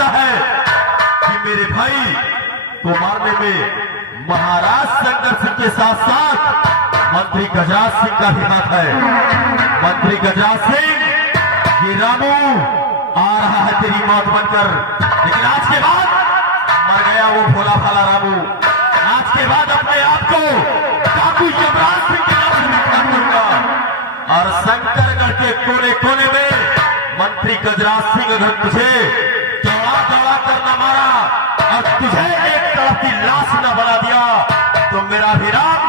जानता है कि मेरे भाई को मारने में महाराज शंकर सिंह के साथ साथ मंत्री गजराज सिंह का भी हाथ है। मंत्री गजराज सिंह, ये रामू आ रहा है तेरी मौत बनकर, लेकिन आज के बाद मर गया वो भोला भाला रामू। आज के बाद अपने आप को डाकू यमराज सिंह के नाम से पुकार करूंगा और शंकरगढ़ के कोने कोने में मंत्री गजराज सिंह अगर तुझे दौड़ा दौड़ा कर न मारा और तुझे एक तड़पती लाश न बना दिया तो मेरा भी नाम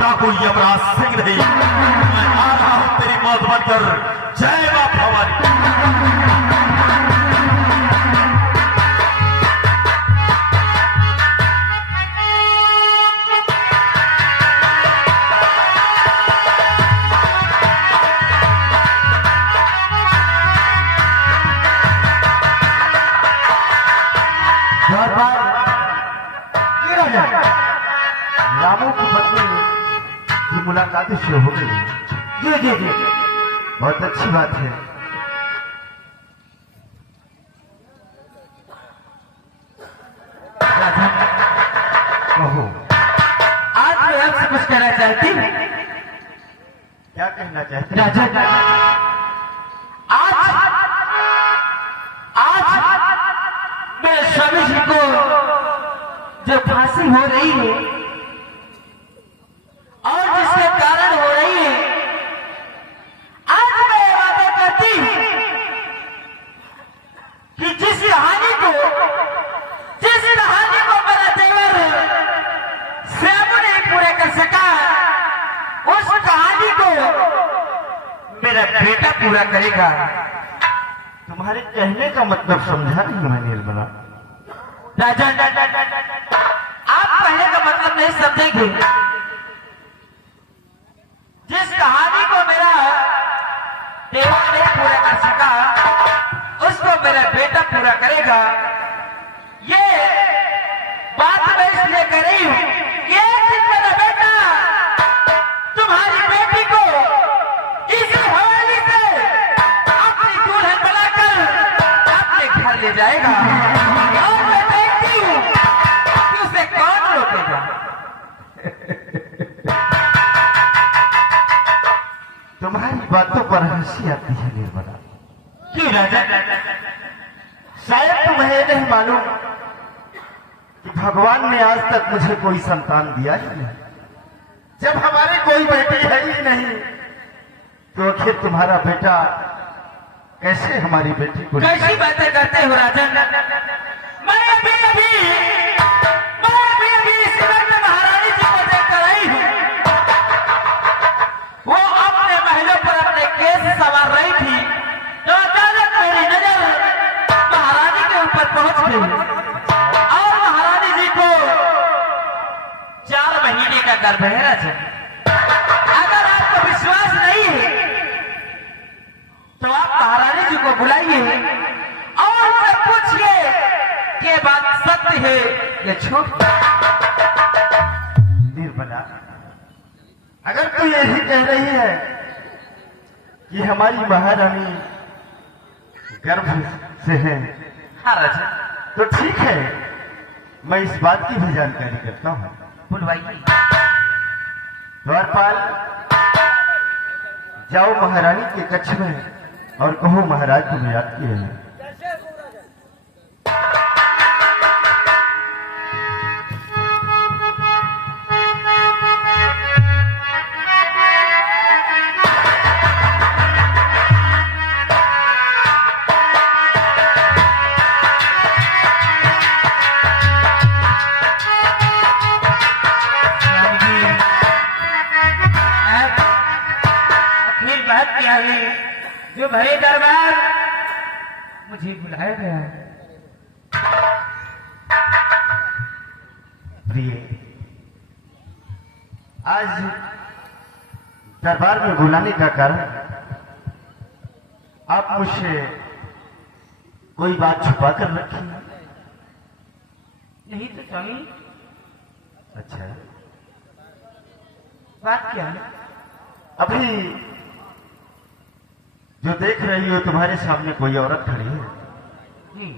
डाकू यमराज सिंह नहीं। मैं आ रहा हूं तेरी मौत बनकर। जय मां भवानी। रामू की पत्नी की मुलाकात शुरू हो गई। जी जी जी, बहुत अच्छी बात है। कहो, आज मैं आपसे कुछ कहना चाहती हूँ। क्या कहना चाहते हैं? राजा, आज मेरे स्वामी जी को जो फांसी हो रही है और जिसके कारण हो रही है, आज मैं ये वादा करती हूँ कि जिस कहानी को मेरा देवर श्याम नहीं पूरा कर सका, उस कहानी को मेरा बेटा पूरा करेगा। तुम्हारे कहने का मतलब समझा नहीं मैं निर्मला। राजा, आप कहने का मतलब नहीं समझेंगे। जिस कहानी को मेरा देवर नहीं पूरा कर सका, उसको मेरा बेटा पूरा करेगा। ये बात मैं इसलिए कर रही हूं कि एक दिन मेरा बेटा तुम्हारी बेटी को इसी हवेली से अपनी दुल्हन बनाकर अपने घर ले जाएगा और मैं देखती हूँ कि उसे कौन रोकेगा। तुम्हारी बातों पर हंसी आती है निर्मला। क्यों राजा? शायद तुम्हें ये नहीं मालूम कि भगवान ने आज तक मुझे कोई संतान दिया ही नहीं। जब हमारे कोई बेटी है ही नहीं तो आखिर तुम्हारा बेटा कैसे हमारी बेटी को? कैसी बातें करते हो राजा? मैं अभी इसी वक्त महारानी जी को देखकर आई हूँ। वो अपने महलों पर अपने केस सवार रही थी तो अचानक मेरी नजर महारानी के ऊपर पहुंच गई और महारानी जी को 4 महीने का गर्भ है राजा। अगर आपको विश्वास नहीं है तो आप महारानी जी को बुलाइए और उनसे पूछिए कि बात सत्य है या झूठ। निर्मला, अगर तू यही कह रही है कि हमारी महारानी गर्भ से है, हाँ राजा, तो ठीक है, मैं इस बात की भी जानकारी करता हूँ। बुलवाइए। द्वारपाल, जाओ महारानी के कक्ष में और कहो महाराज तुम्हें याद किए हैं। जो भरे दरबार मुझे बुलाया गया है। प्रिय, आज दरबार में बुलाने का कारण आप मुझसे कोई बात छुपा कर रखी है? नहीं तो स्वामी, अच्छा, बात क्या है? अभी जो देख रही हो तुम्हारे सामने कोई औरत खड़ी है। जी,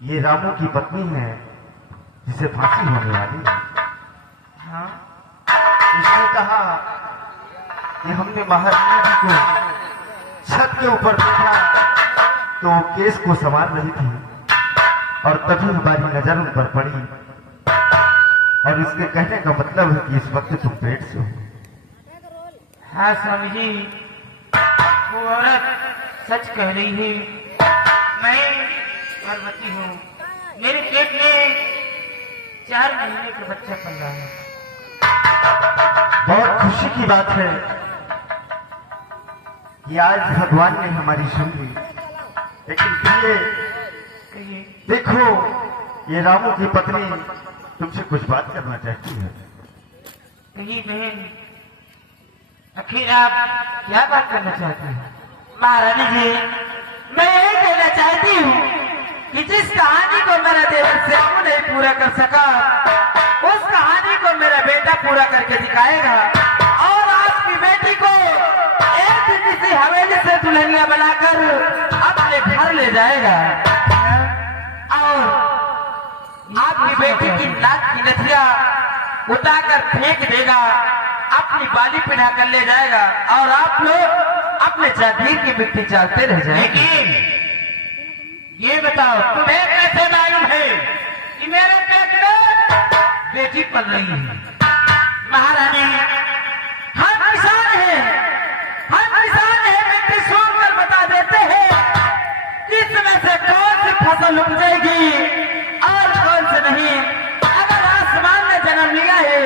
ये रामू की पत्नी है जिसे फांसी होने वाली है। हाँ उसने कहा कि हमने महारानी जी को छत के ऊपर देखा तो वो केस को संवार रही थी और तभी हमारी नजर उन पर पड़ी और उसके कहने का मतलब है कि इस वक्त तुम पेट से हो। हाँ स्वामी जी, वो औरत सच कह रही है। मैं गर्भवती हूँ, मेरे पेट में 4 महीने का बच्चा पल रहा है। बहुत खुशी की बात है कि आज भगवान ने हमारी सुन ली, लेकिन कहिए। देखो ये रामू की पत्नी तुमसे कुछ बात करना चाहती है। कहिए बहन, आखिर आप क्या बात करना चाहती हैं? महारानी जी, मैं यही कहना चाहती हूँ कि जिस कहानी को मेरा देवर श्यामू नहीं पूरा कर सका, उस कहानी को मेरा बेटा पूरा करके दिखाएगा और आपकी बेटी को एक दिन किसी हवेली से दुल्हनिया बनाकर अपने घर ले जाएगा और आपकी बेटी की नाक की नथिया उठाकर फेंक देगा, अपनी बाली पिढ़ा कर ले जाएगा और आप लोग अपने जागीर की मिट्टी चालते रह जाएंगे। लेकिन ये बताओ, तुम्हें कैसे मालूम है कि मेरे पेट में बेटी पल रही है? महारानी, हम किसान हैं, मिट्टी सूंघ कर बता देते हैं कि इसमें से कौन सी फसल उग जाएगी और कौन से नहीं। अगर आसमान ने जन्म लिया है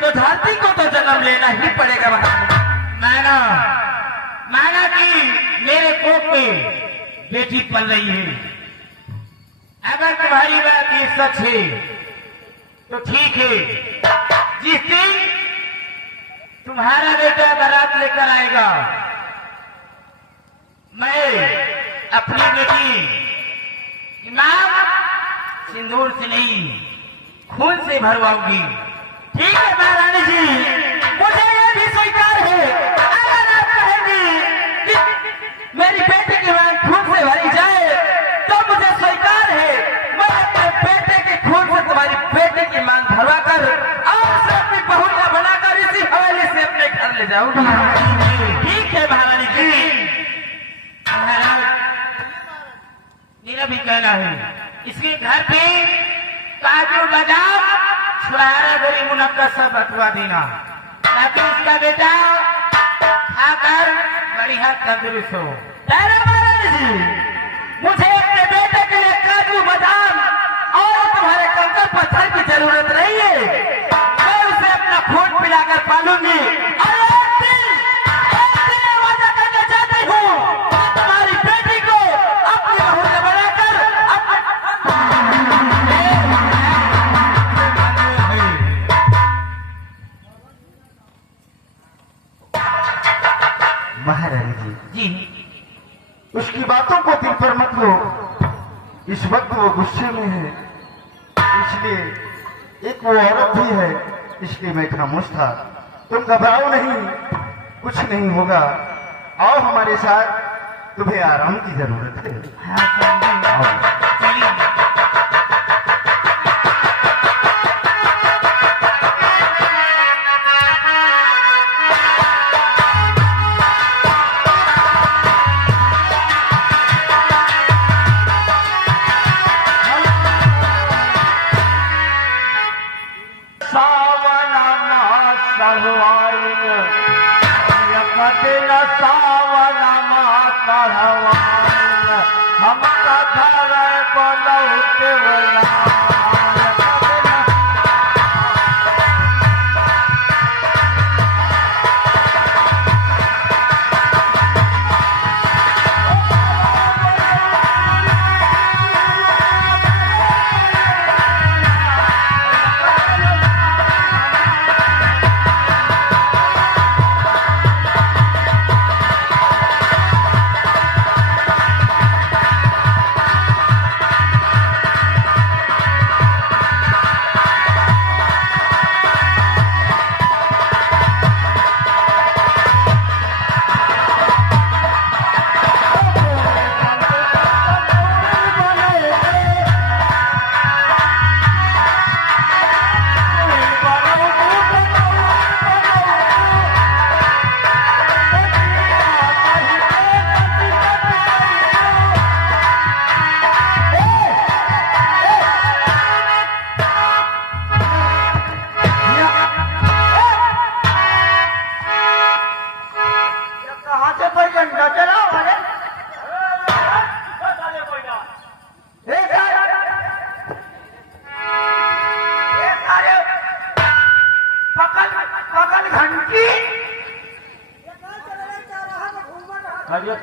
तो धरती को तो जन्म लेना ही पड़ेगा। माना कि मेरे कोख में बेटी पल रही है। अगर तुम्हारी बात ये सच है तो ठीक है, जिस दिन तुम्हारा बेटा बारात लेकर आएगा, मैं अपनी बेटी इमाम सिंदूर से नहीं खून से भरवाऊंगी। ठीक है महारानी जी, मुझे यह भी स्वीकार है। अगर आप कहेंगी कि मेरी बेटी की मांग खून से भरी जाए तो मुझे स्वीकार है। मैं अपने बेटे के खून से तुम्हारी बेटी की मांग भरवा कर और उसे अपनी बहुरिया बनाकर इसी हवेली से अपने घर ले जाऊंगी। ठीक है महारानी जी। महाराज, मेरा भी कहना है, इसके घर पे काजू बादाम छुड़ारा गरी मुनक्का सब बटवा देना, ताकि उसका बेटा खाकर बढ़िया तंदुरुस्त हो। महाराज जी, मुझे अपने बेटे के लिए काजू बादाम और तुम्हारे कंकर पत्थर की जरूरत नहीं है। मैं उसे अपना खून पिलाकर पालूंगी और एक दिन वादा करना चाहती हूँ कि तुम्हारी बेटी को अपनी बहू से बनाकर महारानी जी, उसकी बातों को दिल पर मत लो, इस वक्त वो गुस्से में है, इसलिए एक वो औरत भी है, इसलिए मैं खामोश था। तुम घबराओ नहीं, कुछ नहीं होगा। आओ हमारे साथ, तुम्हें आराम की जरूरत है। आओ।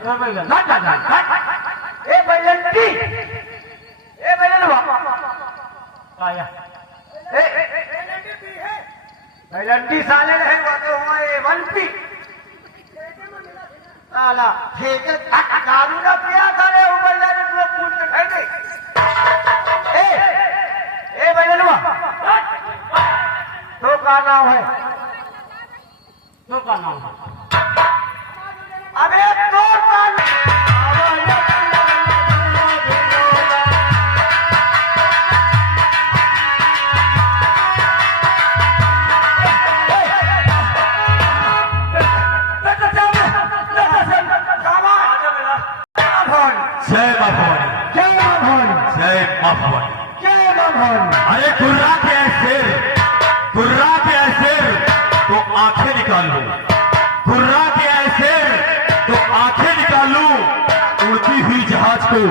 ए बैलंटी ए बैलनवा आया ए बैलंटी साले रहेगा तो हुए वंटी साला ठीक है दारू ना पिया करे ऊपर जाने तो पूछ के खाएंगे ए बैलनवा तो का नाम है तो का नाम है अबे तो का जय मां भवानी, जय मां भवानी, जय मां भवानी। जय मां भवानी। अरे गुर्रा के ऐसे तो आंखें निकाल लो, गुर्रा के ऐसे तो आंखें निकाल लो, उड़ती हुई जहाज को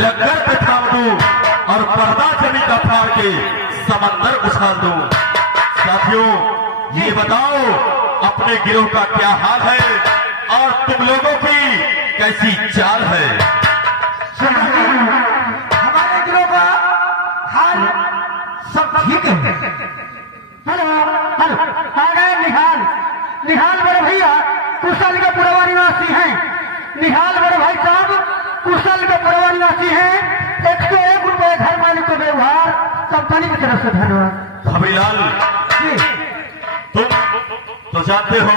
लंगर पे थाम दो और पर्दा जमीन का फाड़ के समंदर उछाल दो। साथियों, ये बताओ अपने गिरोह का क्या हाल है और तुम लोगों की कैसी चाल है? हमारे गिरोह का हाल सब ठीक है। हेलो हेलो, आ गए निहाल बड़े भैया कुशल के पुरवा निवासी हैं। निहाल बड़े भाई साहब कुशल के पुरवा निवासी हैं। 101 रुपए घर मालिक को व्यवहार कंपनी की तरफ से धन्यवाद। हबीलाल, तुम तो जानते हो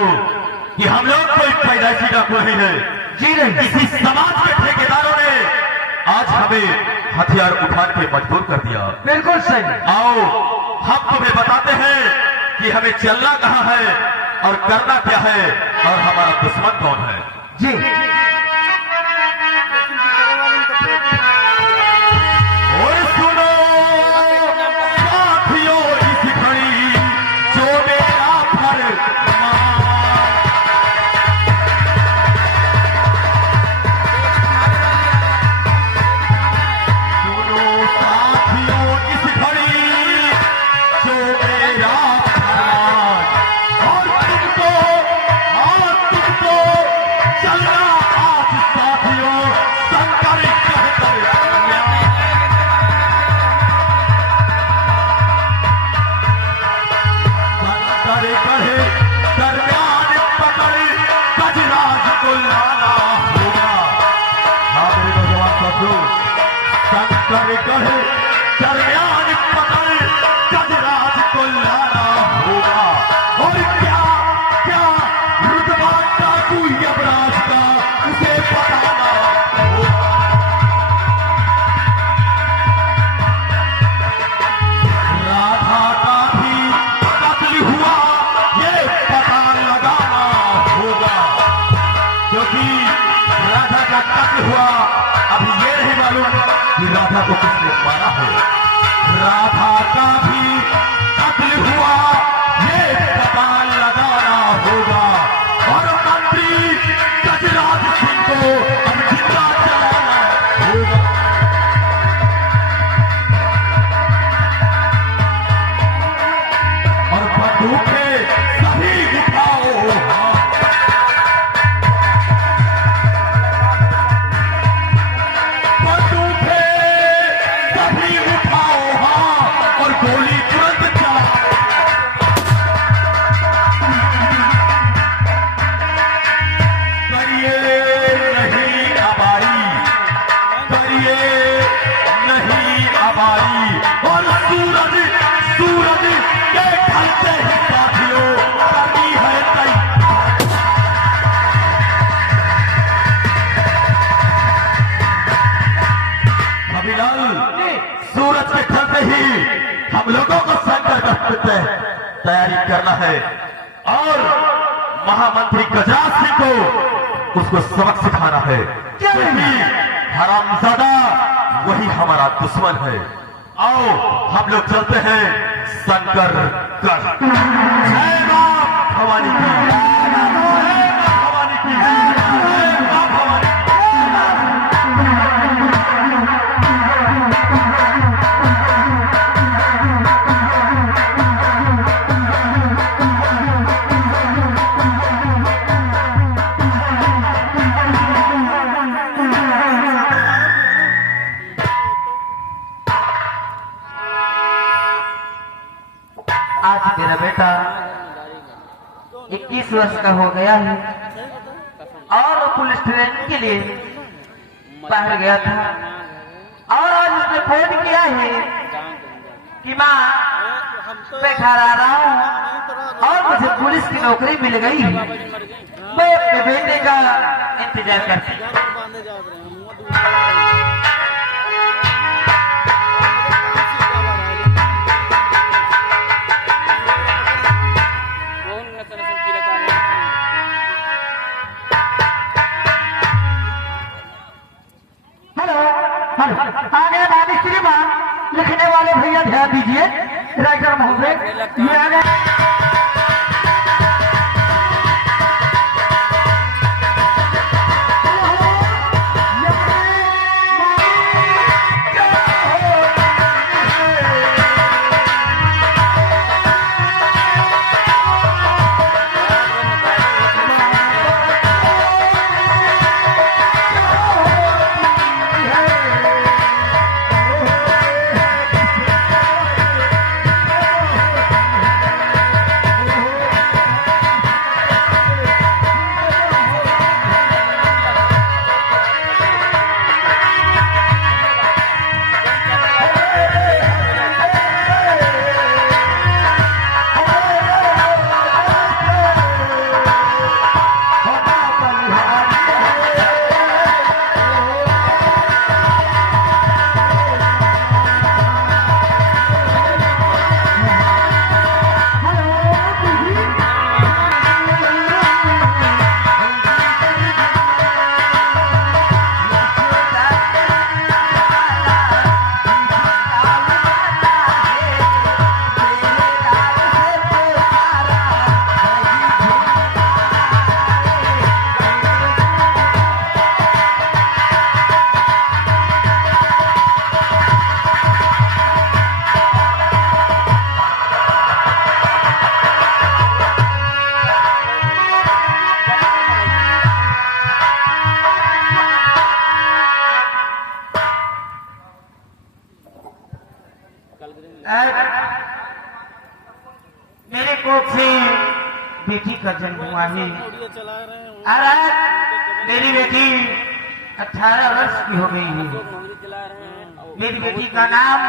कि हम लोग कोई पैदाइशी डाकू नहीं है। जी नहीं, इसी समाज के ठेकेदारों ने आज हमें हथियार उठा के मजबूर कर दिया। बिल्कुल सही। आओ हम तुम्हें बताते हैं कि हमें चलना कहाँ है और करना क्या है और हमारा दुश्मन कौन है। जी और सुनो साथियों, इस घड़ी जो मेरा फरमान, सुनो साथियों, इस घड़ी जो मेरा फरमान, और तुमको चलना आज साथियों शंकर कहकर शंकर कहे दरमियान पकड़ गजराज को लाना होगा। हाँ मेरे नौजवान साथियों, शंकर कहे दरमियान पकड़ गजराज को लाना होगा। और क्या क्या रुतबा डाकू यमराज का उसे बताना होगा। राधा का भी कत्ल हुआ ये पता लगाना होगा, क्योंकि राधा का कत्ल हुआ अभी ये नहीं मालूम कि राधा को किसने मारा हो। राधा का भी कत्ल हुआ ये पता लगाना होगा और मंत्री गजराज सिंह को अब जिंदा जलाना होगा। और बंदूकें सभी उठाओ, बंदूकें सभी उठाओ और गोली तुरंत चलाओ। करिए नहीं आबाई, करिए नहीं आबाई, और सूरज के ढलते ही साथियों करनी है तय। अभिलाल, सूरज के ढलते ही हम लोगों को संकट का तैयारी करना है और महामंत्री गजराज सिंह को उसको सबक सिखाना है, क्योंकि हरामजादा वही हमारा दुश्मन है। आओ हम लोग चलते हैं शंकर कर। जय मां भवानी की, जय मां भवानी की, जय मां भवानी की। आज मेरा बेटा 21 वर्ष का हो गया है और वो पुलिस ट्रेनिंग के लिए बाहर गया था और आज उसने फोन किया है कि माँ मैं घर आ रहा हूँ और मुझे पुलिस की नौकरी मिल गई है। मैं अपने बेटे का इंतजार करती हूँ। आगे बाबी श्रीमान लिखने वाले भैया ध्यान दीजिए, राइटर महोदय ये आ गए। मेरे कोख से बेटी का जन्म हुआ है और आज मेरी बेटी 18 वर्ष की हो गई है। मेरी बेटी का नाम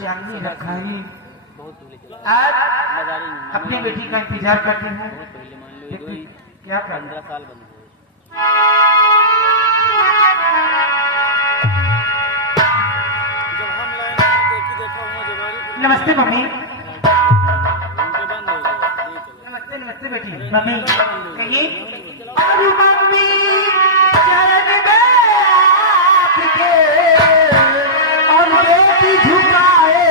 चांदनी रखा है। आज अपनी बेटी का इंतजार करते हैं। बेटी क्या कर 15 साल नमस्ते मम्मी। नमस्ते नमस्ते बेटी। मम्मी कहिए। अरे मम्मी चरण में आपके और बेटी झुकाए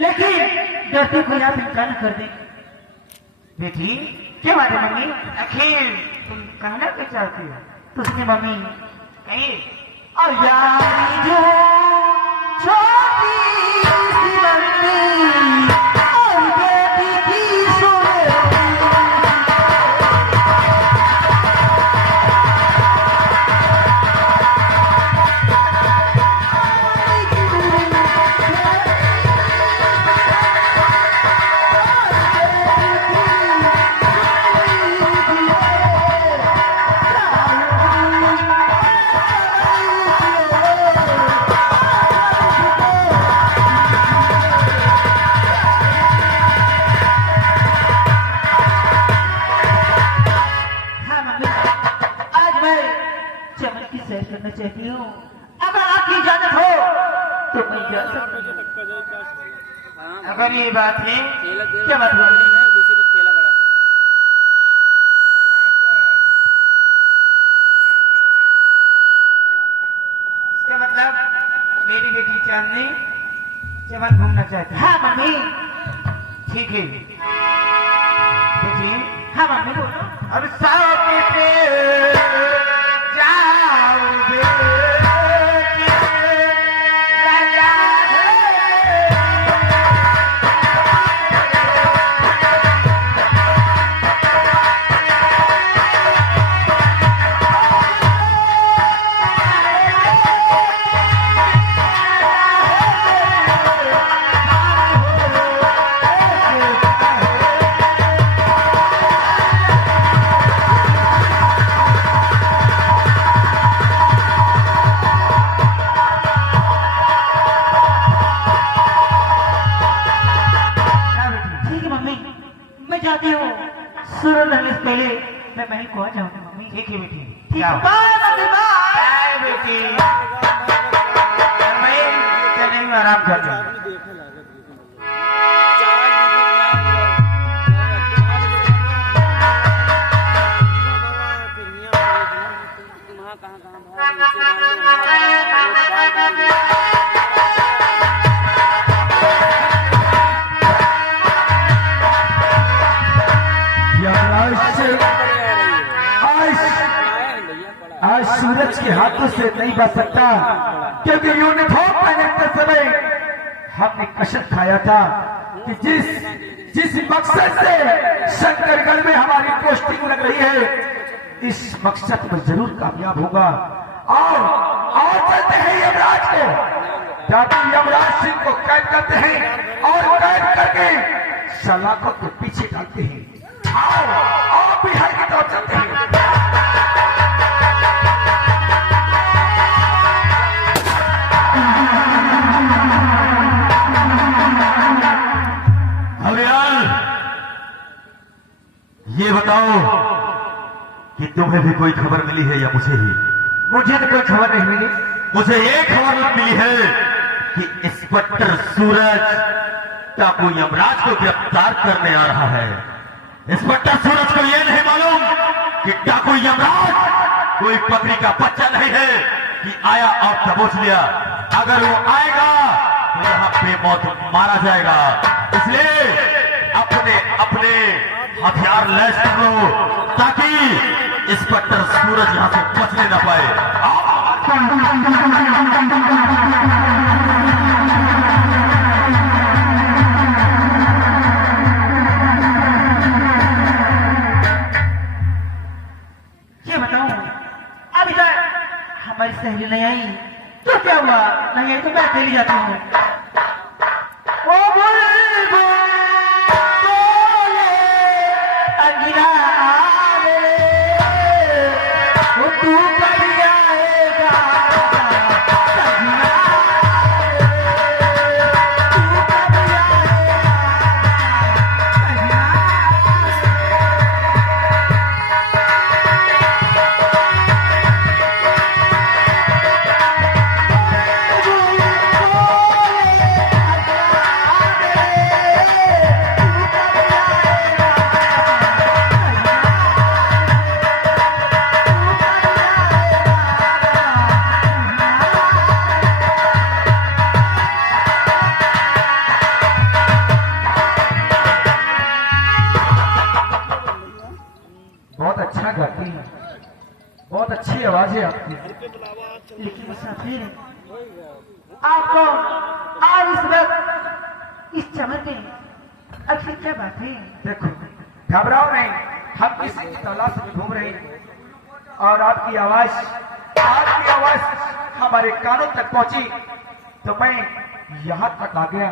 लेकिन डरते को आप इनकार कर दे। बेटी क्या बात है मम्मी? अखिल तुम कहना क्या चाहती हो? तुझने मम्मी कहीं और यारी जो छोटी सी बंदी और बेटी की सोने हाँ मम्मी, आज मैं चमन की सैर करना चाहती हूँ। अगर आपकी इजाजत हो तो मैं जा सकती हूँ। अगर ये बात है क्या बात हुआ? इसका मतलब मेरी बेटी चांदनी चमन घूमना चाहती है। हाँ मम्मी। ठीक है बेटी, हाँ मम्मी बोलो। अब साथ पे जाओगे ठीक है मम्मी, मैं जाती हूँ। सूरज ढलने से पहले मैं महल को आ जाऊंगी मम्मी। ठीक है बेटी, ठीक है, जाओ। Bye mummy, bye. बाय बेटी, मैं चले में आराम कर लूँ। आज सूरज के हाथों से नहीं बच सकता, क्योंकि यूनिफॉर्म पहनने के समय हमने कसम खाया था कि जिस मकसद से शंकरगढ़ में हमारी पोस्टिंग लग रही है, इस मकसद में जरूर कामयाब होगा। और चलते हैं यमराज को, ताकि यमराज सिंह को कैद करते हैं और कैद करके सलाखों के पीछे डालते हैं। आओ बिहार की तरफ चलते हैं। हरियाल, ये बताओ कि तुम्हें भी कोई खबर मिली है या मुझे ही? मुझे तो कोई खबर नहीं मिली। मुझे ये खबर मिली है कि इंस्पेक्टर सूरज टापू यमराज को गिरफ्तार करने आ रहा है। इंस्पेक्टर सूरज को यह नहीं मालूम कि डाकू यमराज कोई बकरी का बच्चा नहीं है कि आया और दबोच लिया। अगर वो आएगा तो यहाँ बेमौत मारा जाएगा। इसलिए अपने अपने हथियार लैस कर लो, ताकि इंस्पेक्टर सूरज यहाँ से बचने न पाए। ये बताऊं, अभी तक हमारी सहेली नहीं आई तो क्या हुआ? नहीं आई तो मैं अकेली जाती हूँ। ओ बुलबुल बोले अंगिना आवे, ओ तू कब आएगा अंगिना आवे, तू कब आएगा अंगिना आवे। आवाज है आपकी। लेकिन मुसाफिर आपको आज इस वक्त इस चमक में आखिर क्या बात है? देखो, घबराओ नहीं, हम किसी की तलाश में घूम रहे हैं और आपकी आवाज हमारे कानों तक पहुंची तो मैं यहाँ तक आ गया।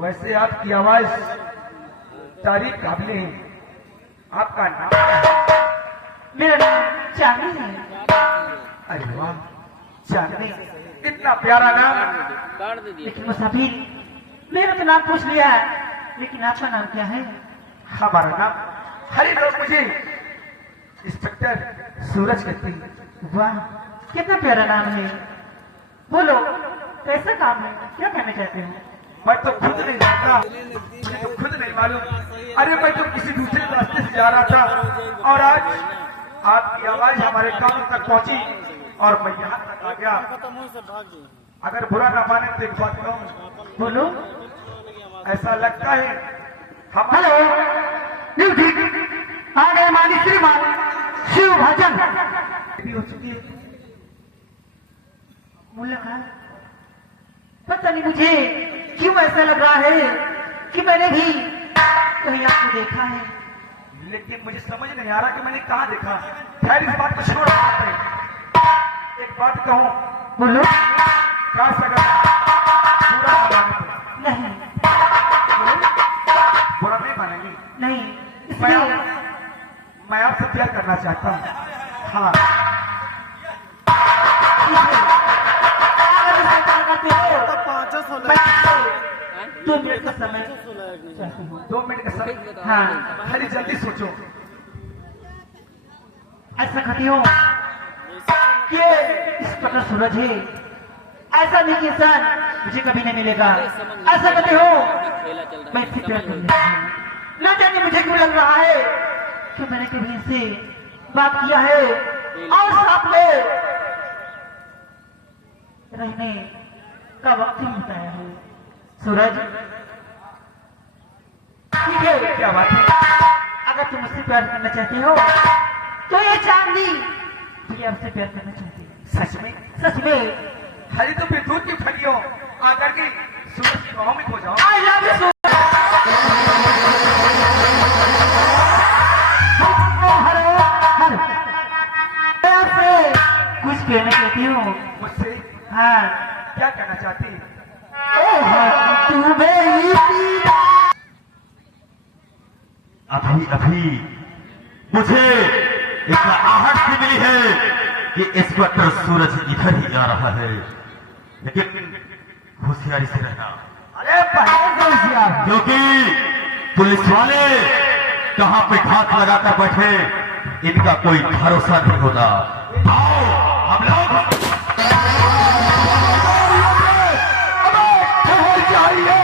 वैसे आपकी आवाज तारीफ काबिल है। आपका नाम? मेरा नाम चांदनी है। अरे वाह, चांदनी, इतना प्यारा नाम। लेकिन मुसाफिर मेरा तो नाम पूछ लिया है, लेकिन आपका नाम क्या है? हमारा नाम, हरी लोग मुझे इंस्पेक्टर सूरज कहते हैं। वाह, कितना प्यारा नाम है। बोलो, कैसा काम है, क्या कहना चाहते हो? मैं तो खुद नहीं जानता, मुझे तो खुद नहीं मालूम। अरे मैं तो किसी दूसरे रास्ते से जा रहा था और आज आपकी आवाज हमारे कानों तक पहुंची और मैं यहाँ तक आ गया। अगर बुरा ना माने तो एक बात कहूँ। बोलो। ऐसा लगता है हम हेलो, आ गए मानी श्रीमान शिव भजन भी हो चुकी है। मुलाकात पता नहीं मुझे क्यों ऐसा लग रहा है कि मैंने भी कहीं आपको देखा है। लेकिन मुझे समझ नहीं आ रहा कि मैंने कहाँ देखा। खैर, इस बात को छोड़ सकते। एक बात कहूँ। बोलो। क्या सगा पूरा मानेंगे? नहीं बुरा नहीं मानेंगे? नहीं, इसलिए मैं आपसे प्यार करना चाहता हूँ। हाँ, अगर इसे प्यार करते हो, मैं 2 मिनट का समय चाहती हूँ। 2 मिनट का समय? हाँ, खाली जल्दी सोचो। ऐसा कहती हूँ कि इस प्रकार सूरज है, ऐसा नहीं इंसान मुझे कभी नहीं मिलेगा। ऐसा कहते हो मैं इससे प्यार कर लेती हूँ। ना जाने मुझे क्यों लग रहा है कि मैंने कभी इनसे बात किया है और साथ में रहने का वक्त ही बताया है। सूरज, ठीक है, क्या बात है? अगर तुम मुझसे प्यार करना चाहते हो तो ये चांदनी भी आपसे प्यार करना चाहती है। सच में? सच में। हरी तो फिर दूध की फली हो, आकर के सूरज की बाहों में खो जाओ। I love you. आपसे कुछ कहना चाहती हूँ। मुझसे हाँ, क्या कहना चाहती? अभी मुझे एक आहट सी मिली है कि इंस्पेक्टर सूरज इधर ही आ रहा है, लेकिन होशियारी से रहना। अरे होशियार, क्योंकि पुलिस वाले कहां पे घात लगाकर बैठे, इनका कोई भरोसा नहीं होता। आओ हम लोग चाहिए।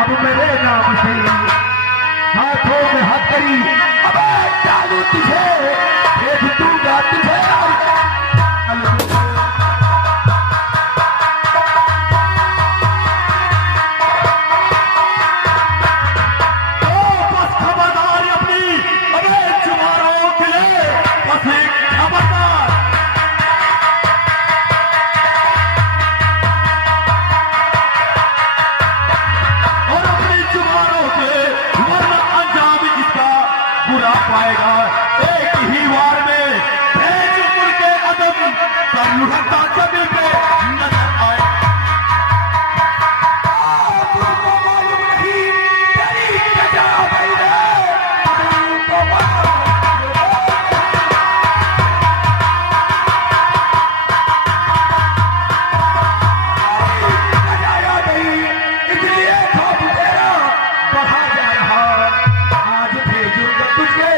अब मेरे लुढ़कता जमीन पे नजर आए। तुमको मालूम नहीं तेरी कजा गई रे, तुमको मालूम कजा गई, इसलिए खौफ तेरा बढ़ा जा रहा। आज भेजूंगा तुझे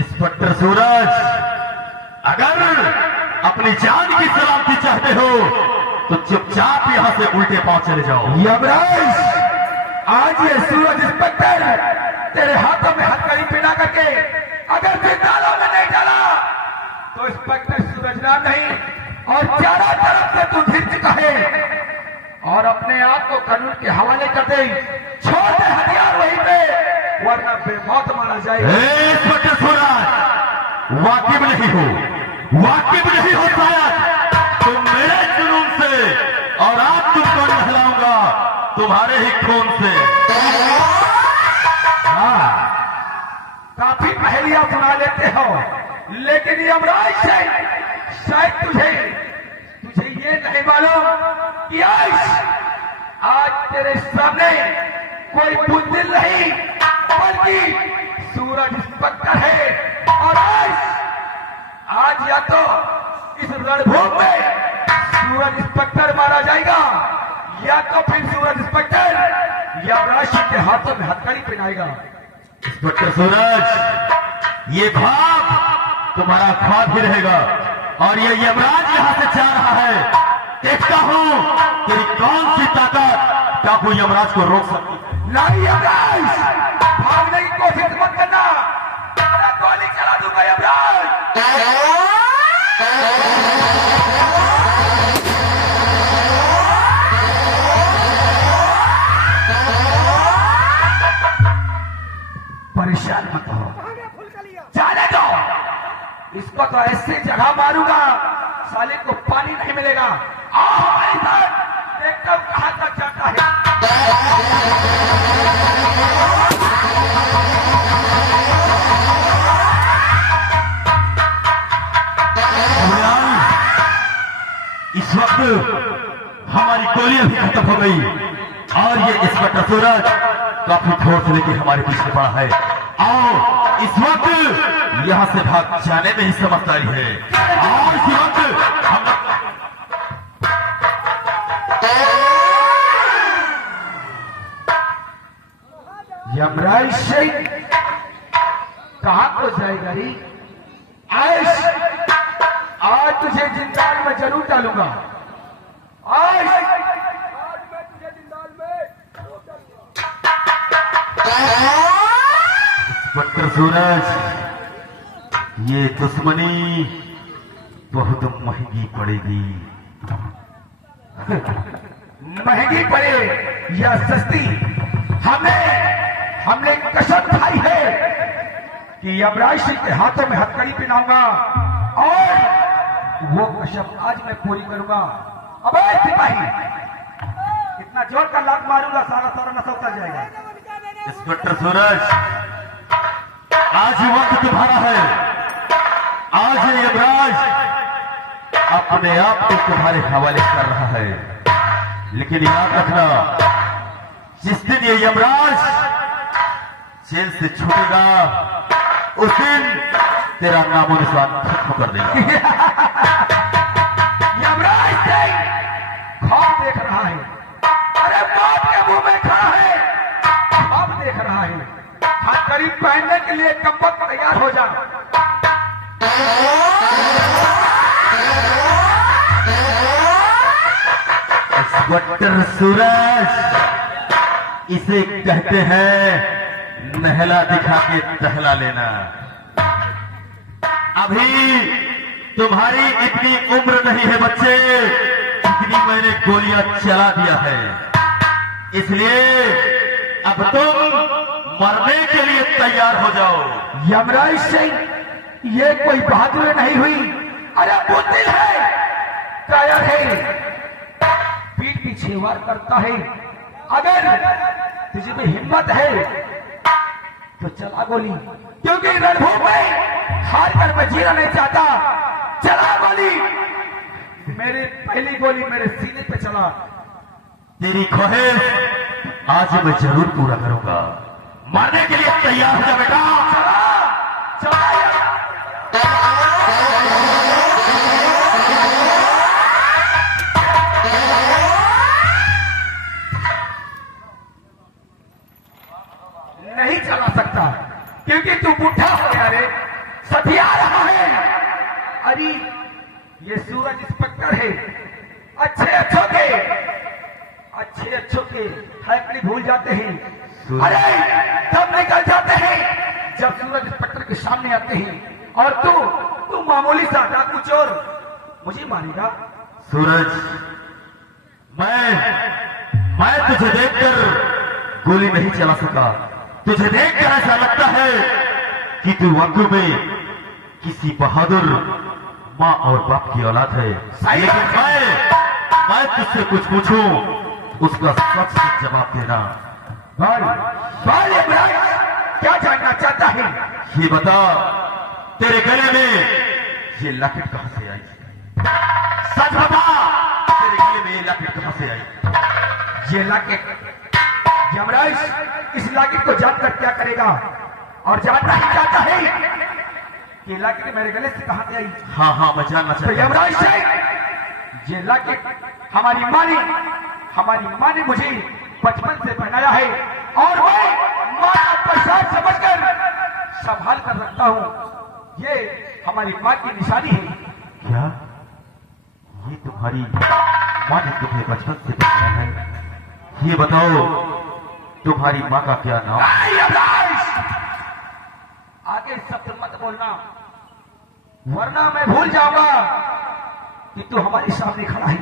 इंस्पेक्टर सूरज, अगर अपनी जान की सलामती चाहते हो तो चुपचाप यहां से उल्टे पांव चले जाओ। यमराज, आज ये सूरज इंस्पेक्टर तेरे हाथों में हथकड़ी पहना करके अगर जिंदालों में नहीं डाला तो इंस्पेक्टर सूरज नाम नहीं और चारों तरफ से तू घिर चुका है और अपने आप को कानून के हवाले कर दे। छोड़ दे हथियार वहीं पे, वरना बेमौत मारा जाएगा। इंस्पेक्टर सूरज, वाकिफ नहीं हो, वाकिफ नहीं हो शायद तुम मेरे जुनून से, और आज तुमको नहलाऊंगा तुम्हारे ही खून से। हाँ, काफी पहेलियां सुना लेते हो, लेकिन यमराज से शायद तुझे ये नहीं मालूम कि आज तेरे सामने कोई बुज़दिल नहीं बल्कि सूरज इंस्पेक्टर है। और आज या तो इस रणभूमि में सूरज इंस्पेक्टर मारा जाएगा या तो फिर सूरज इंस्पेक्टर यमराज के हाथों में हथकड़ी पहनाएगा। इंस्पेक्टर सूरज, ये ख्वाब तुम्हारा ख्वाब ही रहेगा और ये यमराज यहां से जा रहा है। देखता हूं तेरी कौन सी ताकत काबू यमराज को रोक सकती है। नहीं यमराज, भागने की कोशिश मत करना, मैं गोली चला दूंगा यमराज। परेशान मत हो, जाने दो, इसको तो ऐसी जगह मारूंगा साले को पानी नहीं मिलेगा। आओ हमारे साथ, देखता हूं कहां तक जाता है। इस वक्त हमारी गोलियां भी खत्म हो गई और ये इंस्पेक्टर सूरज काफी फोर्स लेके हमारे पीछे पड़ा है। आओ इस वक्त यहां से भाग जाने में ही समझदारी है। और इस वक्त हम यमराज सिंह कहां को जाएगा रे? आज तुझे जिंदाल में जरूर डालूंगा। आज मैं तुझे जिंदाल में इंस्पेक्टर सूरज, ये दुश्मनी बहुत महंगी पड़ेगी। महंगी पड़े या सस्ती, हमने कसम खाई है कि यमराज सिंह के हाथों में हथकड़ी पहनाऊंगा और वो कसम आज मैं पूरी करूंगा। अबे सिपाही, इतना जोर का लात मारूंगा सारा नशा उतर जाएगा। इंस्पेक्टर सूरज, आज वक्त तुम्हारा है। आज ये यमराज अपने आप को तुम्हारे हवाले कर रहा है, लेकिन याद रखना, जिस दिन ये यमराज जेल से छूटेगा उस दिन तेरा नामो निशान खत्म कर देगा। यमराज सिंह ख्वाब देख रहा है, अरे मौत के मुंह में खड़ा है, ख्वाब देख रहा है। हथकड़ी पहनने के लिए कब वक्त तैयार हो जा। इंस्पेक्टर सूरज, इसे कहते हैं नहला दिखा के टहला लेना। अभी तुम्हारी इतनी उम्र नहीं है बच्चे, जितनी मैंने गोलियां चला दिया है, इसलिए अब तुम मरने के लिए तैयार हो जाओ। यमराज सिंह, ये कोई बहादुरी नहीं हुई, अरे बुद्धिल है। कायर है, पीठ पीछे वार करता है। अगर तुझे में हिम्मत है तो चला गोली, क्योंकि रणभूमि में हार कर मैं जीना नहीं चाहता। चला गोली, मेरी पहली गोली मेरे सीने पे चला। तेरी ख्वाहिश आज मैं जरूर पूरा करूंगा। मारने के लिए तैयार हो जा बेटा। नहीं चला सकता क्योंकि तू बूढ़ा हो गया रे, सतिया रहा है। अरे ये सूरज इंस्पेक्टर है, अच्छे अच्छों के हैकड़ी भूल जाते हैं। अरे तब निकल जाते हैं जब सूरज इंस्पेक्टर के सामने आते हैं। और तू मामूली सा डाकू चोर मुझे मारेगा। सूरज, मैं तुझे देखकर गोली नहीं चला सका। तुझे देखकर ऐसा लगता है कि तू वाकई में किसी बहादुर माँ और बाप की औलाद है। लेकिन मैं तुझसे कुछ पूछूं, उसका सच सच जवाब देना। क्या जानना चाहता है? ये बता, तेरे गले में ये लॉकेट कहां से आई? सच बता, तेरे गले में ये लॉकेट कहां से आई? ये लॉकेट, यमराज इस लॉकेट को जानकर क्या करेगा? और जानना ही चाहता है कि लॉकेट मेरे गले से कहां से आई? हाँ, मैं जानना तो चाहता हूं। यमराज से ये लॉकेट हमारी माँ ने मुझे बचपन से पहनाया है और मैं माँ का प्रसाद समझकर संभाल कर रखता हूँ। ये हमारी माँ की निशानी है। क्या ये तुम्हारी माँ ने तुम्हें बचपन से पहनाया है? ये बताओ, तुम्हारी माँ का क्या नाम? आगे शब्द मत बोलना, वरना मैं भूल जाऊंगा कि तू हमारे सामने खड़ा है।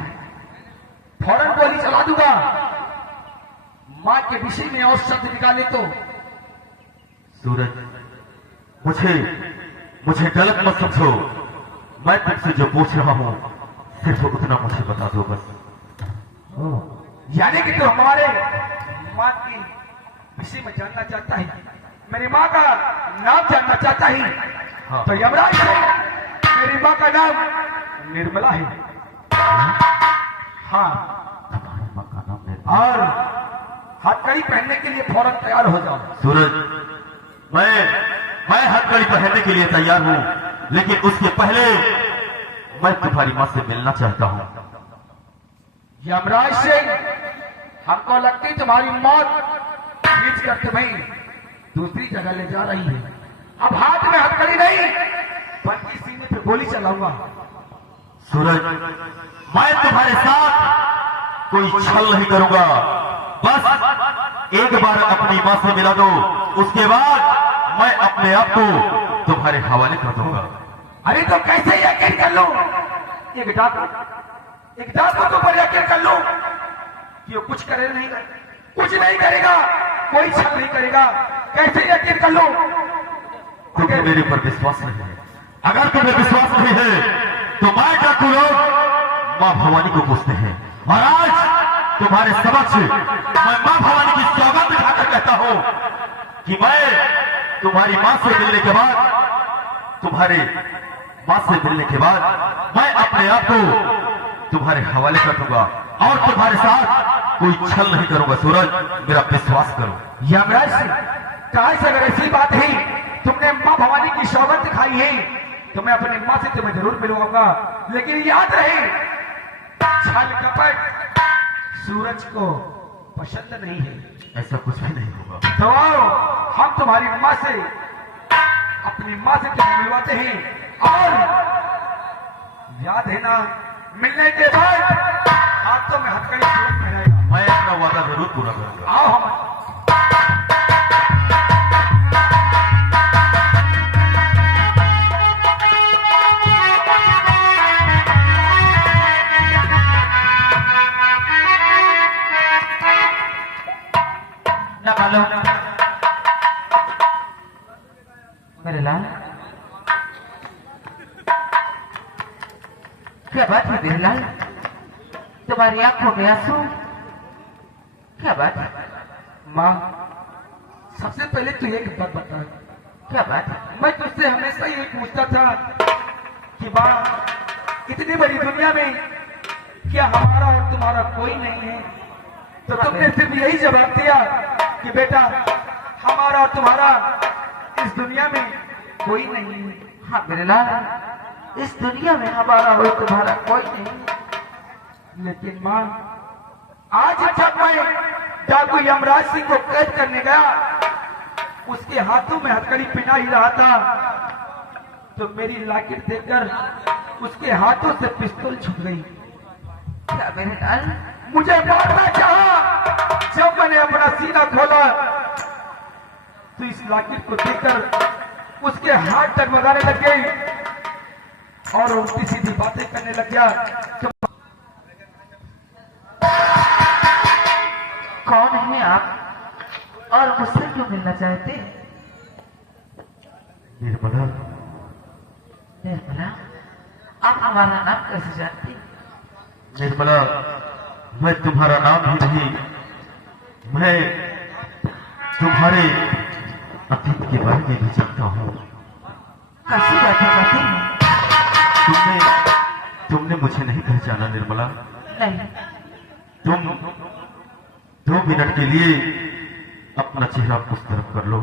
फौरन गोली चला दूंगा। माँ के विषय में और शब्द निकाले तो। सूरज, मुझे गलत मत समझो। मैं तुमसे जो पूछ रहा हूँ सिर्फ उतना मुझे बता दो बस। यानी कि तू हमारे माँ की विषय में जानना चाहता है, मेरी माँ का नाम जानना चाहता है। हाँ। तो यमराज से मेरी माँ का नाम निर्मला है। हाँ, तुम्हारी माँ का नाम है? और हथकड़ी पहनने के लिए फौरन तैयार हो जाओ। सूरज, मैं हथकड़ी पहनने के लिए तैयार हूँ, लेकिन उसके पहले मैं तुम्हारी माँ से मिलना चाहता हूँ। यमराज सिंह, हमको लगती तुम्हारी मौत खींच कर तुम्हें दूसरी जगह ले जा रही है। अब हाथ में हथकड़ी नहीं बल्कि सीने पे गोली चलाऊंगा। सूरज, मैं तुम्हारे साथ कोई छल नहीं करूंगा। बस एक बार अपनी माँ से मिला दो, उसके बाद मैं अपने आप को तुम्हारे हवाले कर दूंगा। अरे तो कैसे यकीन कर लो? एक डाकू के ऊपर यकीन कर लो कि वो कुछ नहीं करेगा, कोई छल नहीं करेगा। कैसे यकीन कर लो? तुम्हें मेरे पर विश्वास नहीं है। अगर तुम्हें विश्वास नहीं है तो मैं डाकू लोग माँ भवानी को पूछते हैं, और आज तुम्हारे समक्ष मैं माँ भवानी की सौगंध खाकर कहता हूँ कि मैं तुम्हारी माँ से मिलने के बाद मैं अपने आप को तुम्हारे हवाले कर दूंगा और तुम्हारे साथ कोई छल नहीं करूंगा। सूरज, मेरा विश्वास करो। यमराज सिंह, कहा से अगर ऐसी बात है, तुमने माँ भवानी की सौगंध खाई है तो मैं अपनी माँ से तुम्हें जरूर मिलूंगा। लेकिन याद रहे, छल कपट सूरज को पसंद नहीं है। ऐसा कुछ भी नहीं होगा। तो आओ, हम तुम्हारी माँ से, अपनी माँ से तुम्हें मिलवाते हैं। और याद है ना, मिलने के बाद हाथों में हथकड़ी सूरज पहनाएगा। मैं अपना वादा जरूर पूरा करूंगा। आओ हम ना मालूम मेरे लाल, क्या बात है बिरलाल, तुम्हारी आंखों में आंसू, क्या बात है? माँ, सबसे पहले तू एक बात बता। क्या बात है? मैं तुझसे हमेशा ये पूछता था कि माँ, इतनी बड़ी दुनिया में क्या हमारा और तुम्हारा कोई नहीं है? तो तुमने सिर्फ यही जवाब दिया कि बेटा, हमारा और तुम्हारा इस दुनिया में कोई नहीं है। हाँ बिरलाल, इस दुनिया में हमारा और तुम्हारा कोई नहीं। लेकिन माँ, आज जब मैं डाकू यमराज सिंह को कैद करने गया, उसके हाथों में हथकड़ी पिना ही रहा था, तो मेरी लॉकेट देखकर उसके हाथों से पिस्तौल छूट गई। क्या बिरलाल? मुझे मारना चाहा। जब मैंने अपना सीना खोला तो इस लॉकेट को देखकर उसके हाथ टगमगाने लग गई और उल्टी सीधी बातें करने लग गया। कौन है आप और मुझसे क्यों मिलना चाहते हैं? निर्मला, निर्मला, आप हमारा नाम कैसे जानती हैं? निर्मला, मैं तुम्हारा नाम ही नहीं, मैं तुम्हारे अतीत के बारे में भी जानता हूँ। कैसी बातें करती हैं? तुमने मुझे नहीं पहचाना निर्मला। नहीं। तुम 2 मिनट के लिए अपना चेहरा उस तरफ कर लो।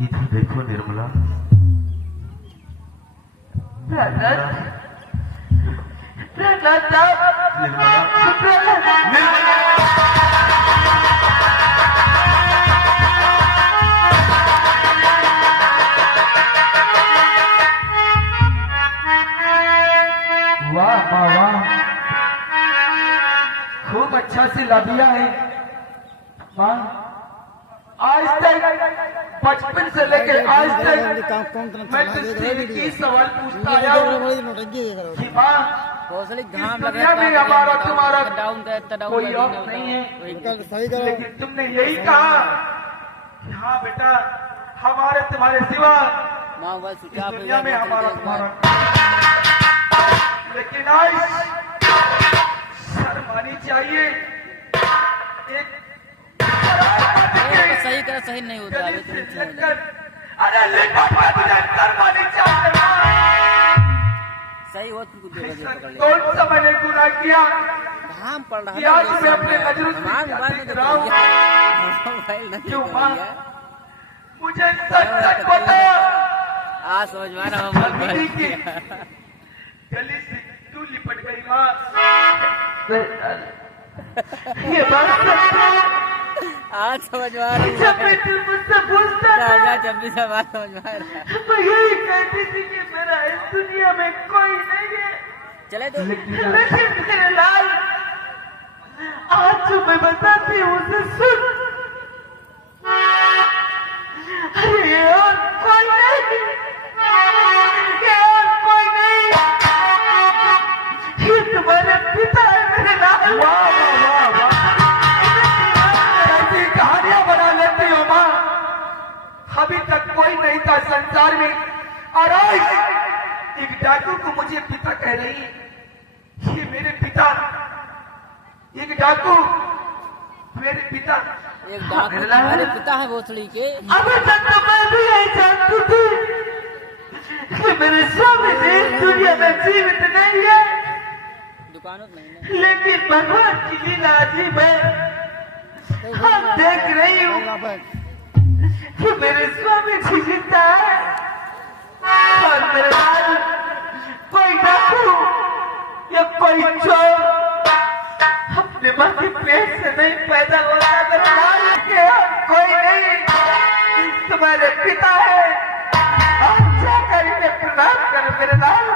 इधर देखो निर्मला। प्रहलाद, प्रहलाद, निर्मला, वाह वाह वाह, खूब अच्छा से ला दिया है माँ। आज तक, बचपन से लेकर आज तक मैं तुझसे एक ही सवाल पूछता आया हूँ कि माँ, इस दुनिया में हमारा तुम्हारा कोई और नहीं है, लेकिन तुमने यही कहा कि हाँ बेटा, हमारे तुम्हारे सिवा इस दुनिया में हमारा तुम्हारा। लेकिन आज शर्म आनी चाहिए। एक सही कर, सही नहीं होता है। अरे लिपट में तुझे शर्म आनी चाहिए। सही हो तुमको कौन सा मैंने गुनाह किया घाम पड़ रहा कि आज मैं अपने नजरों से देख रहा हूँ? क्यों माँ, मुझे सच सच बता। आज समझ में आ रहा हूँ। गली की गली से तू लिपट गई माँ। ये बात सच है। आज समझ में आ रहा हूँ। जब मैं तुम मुझसे पूछता था, जब भी सब आज समझ में आ रहा है। मैं यही कहती थी कि मेरा इस दुनिया में कोई नहीं है। चले तो लेकिन मेरे लाल, आज जो मैं बताती हूँ उसे सुन। अरे ये और कोई नहीं, ये और कोई नहीं, ये तुम्हारे पिता है मेरे लाल। वाह वाह वाह वाह, ऐसी कहानियां बना लेती हो माँ। अभी तक कोई नहीं था संसार में, और आज एक डाकू को मुझे पिता कह रही है। ये मेरे पिता, एक डाकू मेरे पिता। एक डाकू तुम्हारे पिता है भोसड़ी के। अभी तक तो मैं भी यही जानती थी कि मेरे स्वामी इस दुनिया में जीवित नहीं है, दुकानों नहीं ना। लेकिन भगवान की लीला अजीब है। हम देख रही हूँ कि मेरे स्वामी जी जिंदा है और मेरे लाल कोई डाकू या कोई चोर अपने माँ के पेट से नहीं पैदा होता। मेरे लाल के और कोई नहीं, तुम्हारे पिता है। आप जाकर इन्हें प्रणाम करो मेरे लाल।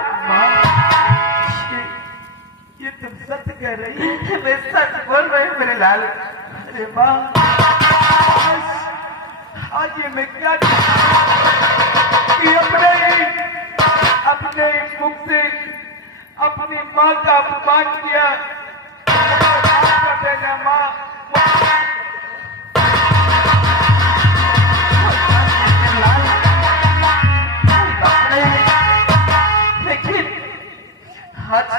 ये तुम सच कह रही है? मैं सच बोल रही हूँ मेरे लाल। अरे माँ, आज ये मैं क्या कि अपने मुख से अपनी माँ का अपमान किया। माफ कर देना माँ। लेकिन आज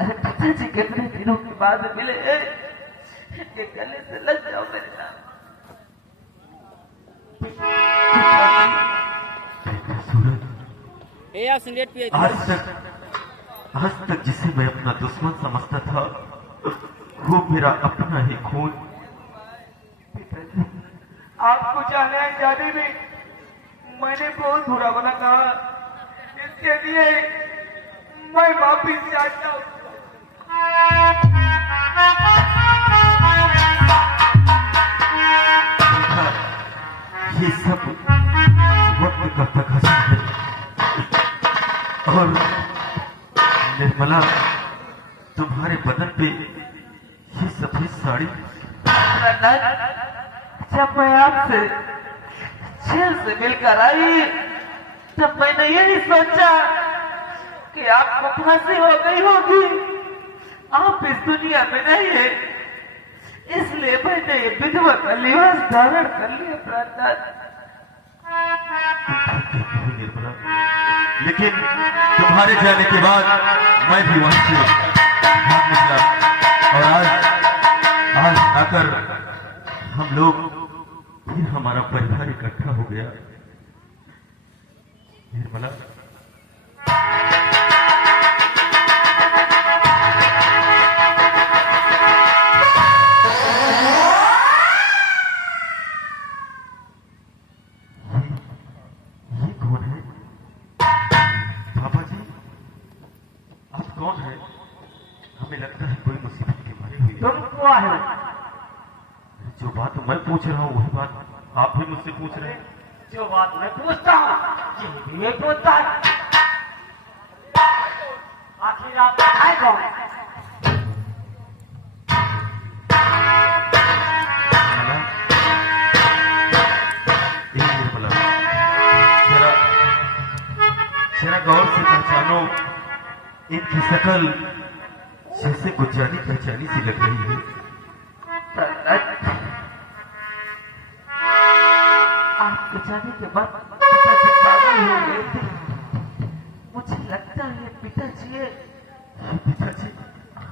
अरे पिताजी कितने दिनों के बाद मिले, इनके गले से लग जाओ मेरे नाम। सूरज, ये आप सिगरेट पिए आज तक जिसे मैं अपना दुश्मन समझता था वो मेरा अपना ही खून। आपको जाने अनजाने में मैंने बहुत बुरा भला कहा, इसके लिए मैं माफी चाहता हूँ। ये सब वक्त का तकाजा है। और निर्मला, तुम्हारे बदन पे ये सफेद साड़ी, जब मैं आपसे जेल से मिलकर आई तब मैंने यही सोचा कि आपको फांसी हो गई होगी, आप इस दुनिया में नहीं है, इसलिए मैंने विधवा का लिबास धारण कर लिया। प्राणनाथ, निर्मला, लेकिन तुम्हारे जाने के बाद मैं भी वहां से भाग निकला और आज आकर हम लोग फिर हमारा परिवार इकट्ठा हो गया। निर्मला, ये कौन है? पापा जी, आप कौन है? हमें लगता है कोई मुसीबत के मारे हुए। तुम कौन हो? जो बात मैं पूछ रहा हूँ वही बात आप भी मुझसे पूछ रहे हैं। जो बात मैं पूछता हूँ ये पूछता है, आखिर आप है कौन? निर्मला, जरा गौर से पहचानो, इनकी शक्ल जैसे कुछ जानी पहचानी सी लग रही है। आपके जाने के बाद पिताजी पागल हो गए थे। मुझे लगता है पिताजी है। पिताजी?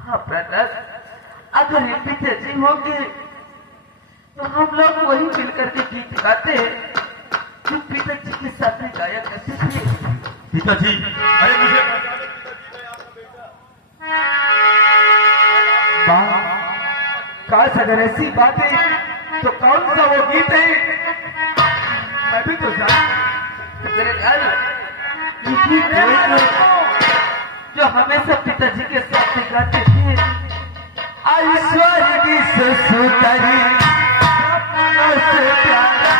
हाँ प्राणनाथ, अगर ये पिताजी होंगे तो हम लोग वही मिलकर के गीत गाते जो पिताजी के साथ में गाया करते थे। पिताजी, अरे मुझे काश अगर ऐसी बात है तो कौन सा वो गीत है? मैं भी तो जानता मेरे घर ये गीत है जो हमेशा पिताजी के साथ में गाते थे। ऐश्वर्य से सुतरी सपनों से प्यारा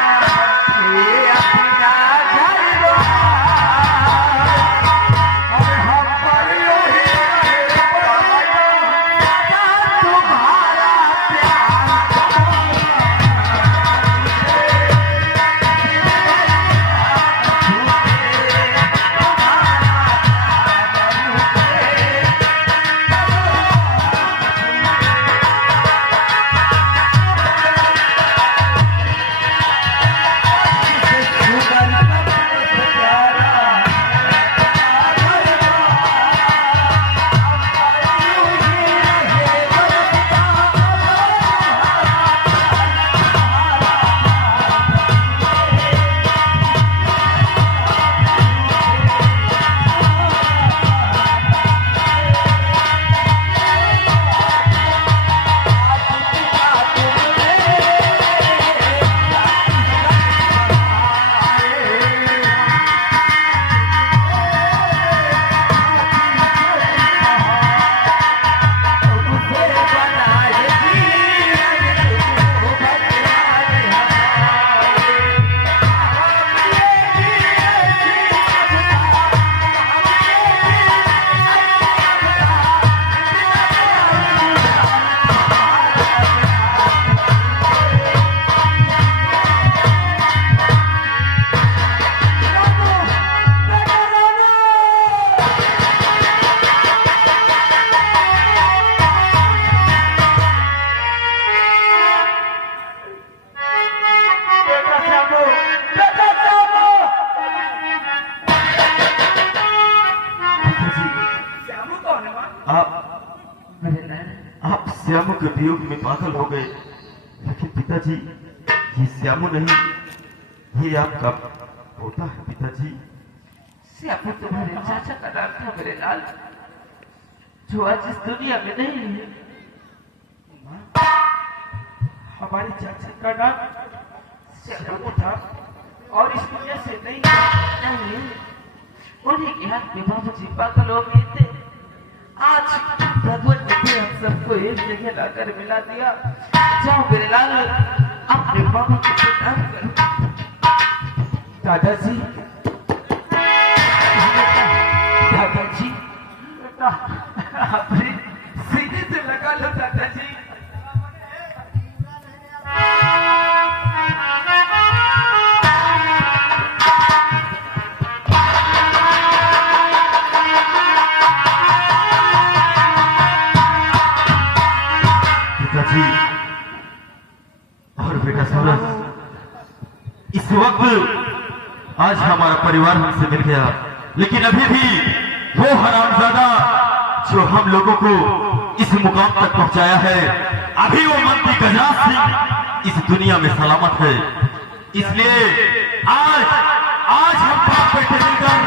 ये अपना घर और हम पर ही तुम्हारा कौन है माँ? आप श्यामू के वियोग में पागल हो गए, लेकिन पिताजी ये श्यामू नहीं, ये आपका पोता है पिताजी। श्यामू तुम्हारे चाचा का नाम था मेरे लाल, जो आज इस दुनिया में नहीं है। हमारे चाचा का नाम श्यामू था और इस दुनिया से नहीं। नहीं, उन्हीं के हाथ में बाबूजी पागल हो गए थे। आज भगवान ने भी हम सबको एक जगह लाकर मिला दिया। जाओ मेरे लाल, अपने बाबू को प्रणाम करो। दादाजी, दादाजी, बेटा अपने सीने से लगा लो दादाजी। पिताजी और बेटा सूरज, इस वक्त आज हमारा परिवार हमसे मिल गया, लेकिन अभी भी वो हरामजादा जो हम लोगों को इस मुकाम तक पहुंचाया है, अभी वो मंत्री गजराज सिंह इस दुनिया में सलामत है। इसलिए आज हम बाप बेटे मिलकर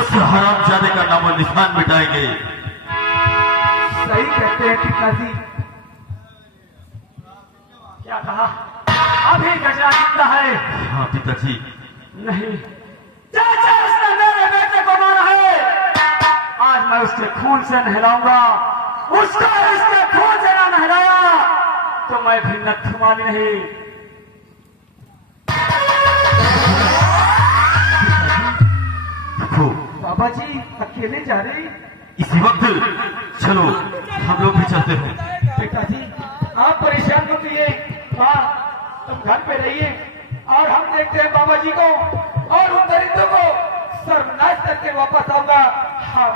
उस हरामजादे का नामो निशान मिटाएंगे। सही कहते हैं पिताजी। क्या कहा? अभी गजरा जिंदा है? हाँ पिताजी। नहीं, चाचा उसने मेरे बेटे को मारा है। आज मैं उसके खून से नहलाऊंगा। उसको इसके खून से ना नहलाया तो मैं भी नथुमानी नहीं। देखो बाबा जी अकेले जा रहे? इसी वक्त चलो हम लोग भी चलते हैं। पिताजी आप परेशान मत होइए। माँ तुम घर पे रहिए और हम देखते हैं बाबा जी को और उन दरिद्रों को सर्वनाश करके वापस आऊंगा। हाँ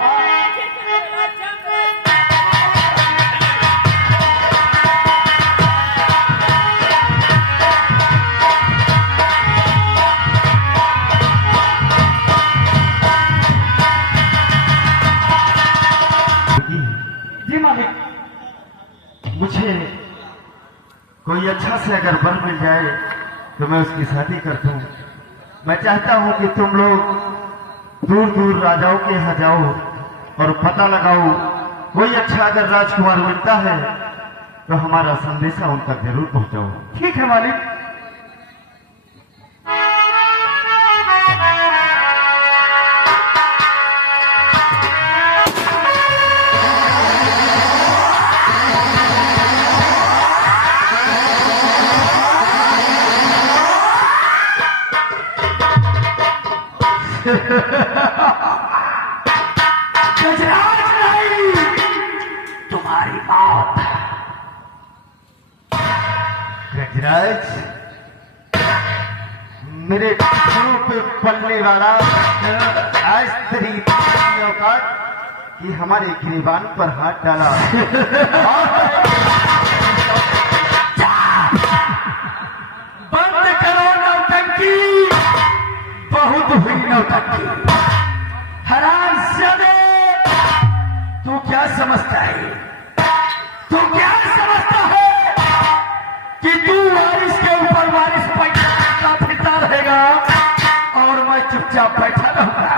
जी मालिक। मुझे कोई अच्छा से अगर बर मिल जाए तो मैं उसकी शादी कर दूं। मैं चाहता हूं कि तुम लोग दूर दूर राजाओं के यहाँ जाओ और पता लगाओ, कोई अच्छा अगर राजकुमार मिलता है तो हमारा संदेशा उन तक जरूर पहुंचाओ। ठीक है मालिक। गजराज नहीं, तुम्हारी मौत। गजराज, मेरे पीछों पे पलने वाला आज तेरी औकात कि हमारे गिरबान पर हाथ डाला। बंद करो नौटंकी, बहुत हुई नौटंकी। हरामजादे, तू क्या समझता है? तू क्या समझता है कि तू वारिस के ऊपर वारिस पैसा फिरता रहेगा और मैं चुपचाप बैठा रहूंगा?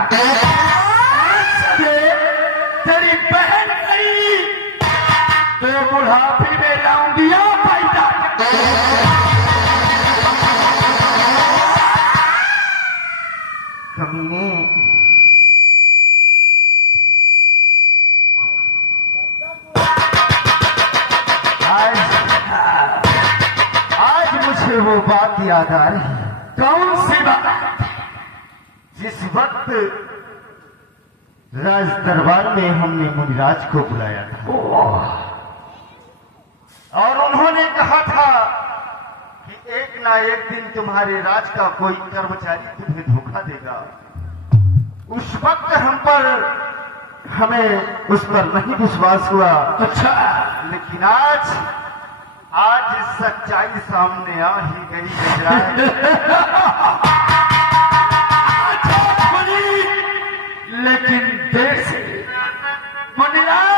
तेरी बहन नहीं तो बुढ़ापे में लाऊंगिया पैदा। कमीने, आज मुझे वो बात याद आ रही। कौन सी बात? जिस वक्त राज दरबार में हमने मुनिराज को बुलाया था और उन्होंने कहा था कि एक ना एक दिन तुम्हारे राज का कोई कर्मचारी तुम्हें धोखा देगा। उस वक्त हमें उस पर नहीं विश्वास हुआ। अच्छा, लेकिन आज सच्चाई सामने आ ही गई। लेकिन देर से मुनिराज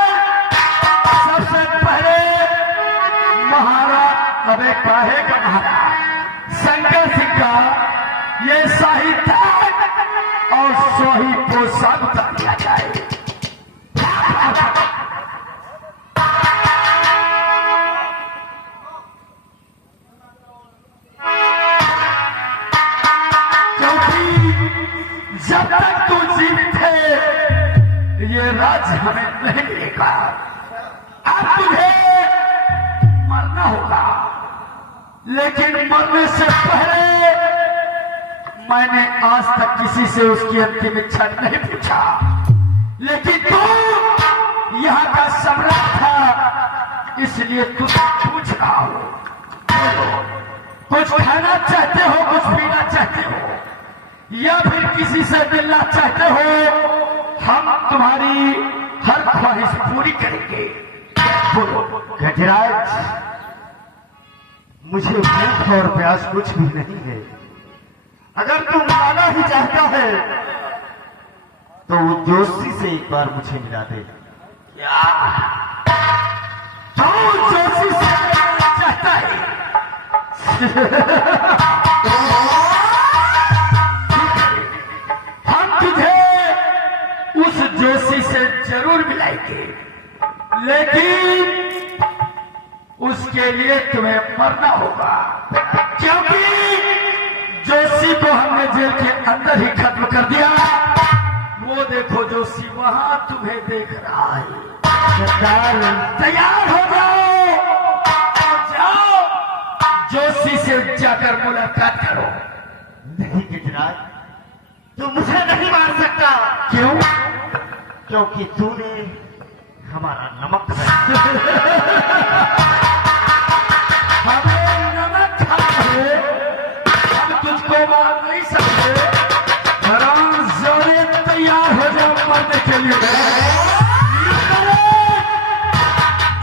अब तुम्हें मरना होगा, लेकिन मरने से पहले मैंने आज तक किसी से उसकी अंतिम इच्छा नहीं पूछा, लेकिन तू यहाँ का सम्राट था, इसलिए तुझसे पूछ रहा हूँ। कुछ खाना चाहते हो, कुछ पीना चाहते हो, या फिर किसी से मिलना चाहते हो? हम तुम्हारी हर ख्वाहिश पूरी करेंगे। बोलो। गजराज, मुझे भूख और प्यास कुछ भी नहीं है। अगर तू मिलाना ही चाहता है तो वो जोशी से एक बार मुझे मिला दे। तो जोशी से मिलना चाहता है? हम तुझे उस जोशी से जरूर मिलाएंगे, लेकिन उसके लिए तुम्हें मरना होगा, क्योंकि जोशी को हमने जेल के अंदर ही खत्म कर दिया। वो देखो जोशी वहां तुम्हें देख रहा है। तैयार हो जाओ और जाओ जोशी से जाकर मुलाकात करो। नहीं गजराज, तू मुझे नहीं मार सकता। क्यों? क्योंकि तूने हमारा नमक हमें नमक खाए, हम तुझको मार नहीं सकते। जोरे तैयार हो जाओ मरने के लिए।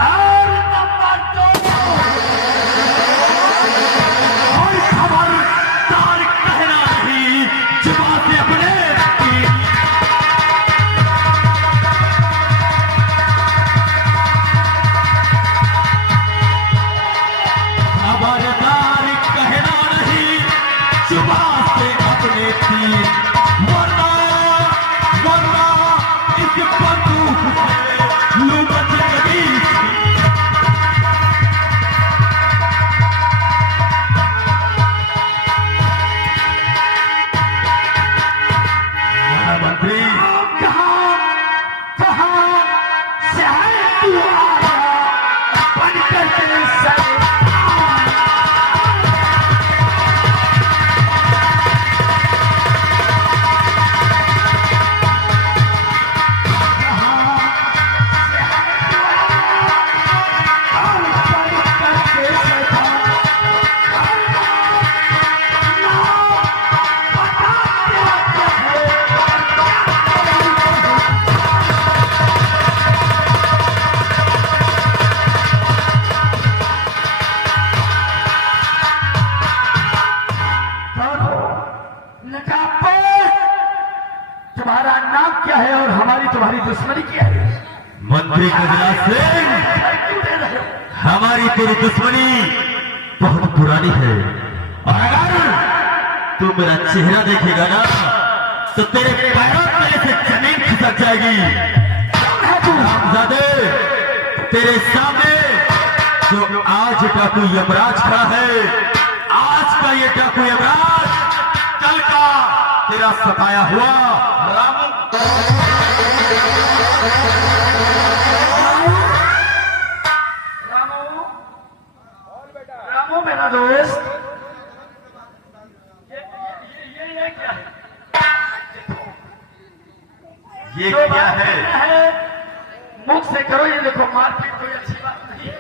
और नंबर 2, कोई खबरदार कहना नहीं, जुबान से अपने खबरदार कहना नहीं, जुबान से अपने तीर, वरना इस बंदूक से लूट कभी। मंत्री कहाँ से है तू? बनकर तेरे सर तुम्हारा नाम क्या है और हमारी तुम्हारी दुश्मनी क्या है? मंत्री गजराज सिंह, हमारी तेरी दुश्मनी बहुत पुरानी है, और अगर तू मेरा चेहरा देखेगा ना तो तेरे पैरों तले से जमीन खिसक जाएगी। रामजादे, तेरे सामने जो आज डाकू यमराज खड़ा है, आज का ये डाकू यमराज कल का तेरा सताया हुआ रामू मेरा दोस्त, ये क्या है? मुख से करो, ये देखो मारपीट कोई अच्छी बात नहीं है।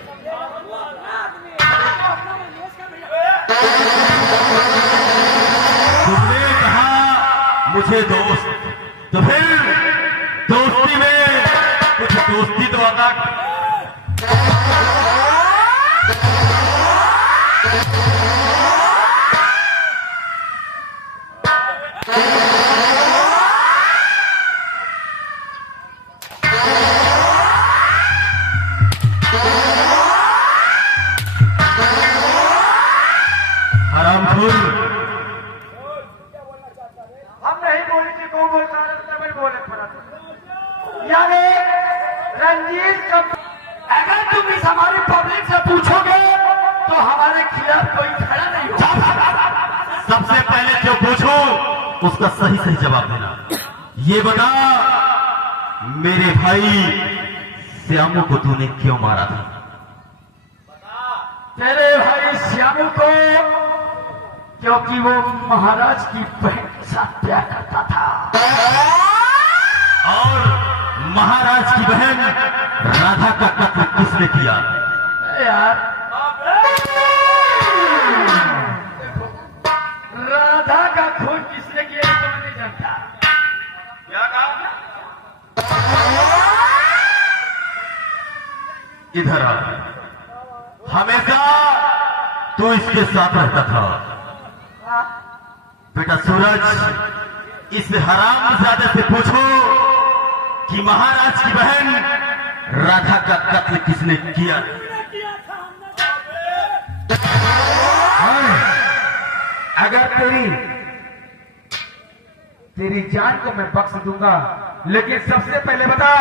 तुमने कहा मुझे दोस्त, तो फिर दोस्ती में कुछ दोस्ती तो अदा हरामखोर। हम नहीं बोले थे, कौन बोलता है? तमिल बोले पड़ा। यानी रंजीत कब, अगर तुम इस हमारी पब्लिक से पूछोगे तो हमारे खिलाफ कोई खड़ा नहीं होगा। सबसे पहले जो पूछो उसका सही सही जवाब देना। ये बता, मेरे भाई श्यामू को तूने क्यों मारा था? तेरे भाई श्यामू को, क्योंकि वो महाराज की बहन के साथ प्यार करता था। और महाराज की बहन राधा का कत्ल किसने किया? यार, राधा का खून किसने किया तो मैं नहीं जानता। क्या कहा? इधर आ। हमेशा तू इसके साथ रहता था। बेटा सूरज, इस हरामजादे से पूछो कि महाराज की बहन राधा का कत्ल किसने किया? अगर तेरी जान को मैं बख्श दूंगा, लेकिन सबसे पहले बता,